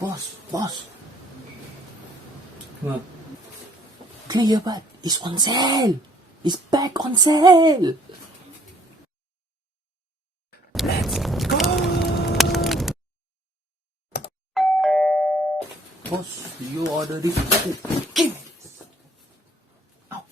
Boss, What? clear earbud is on sale. It's back on sale. Let's go. Boss, you order this. Give me this. Ow.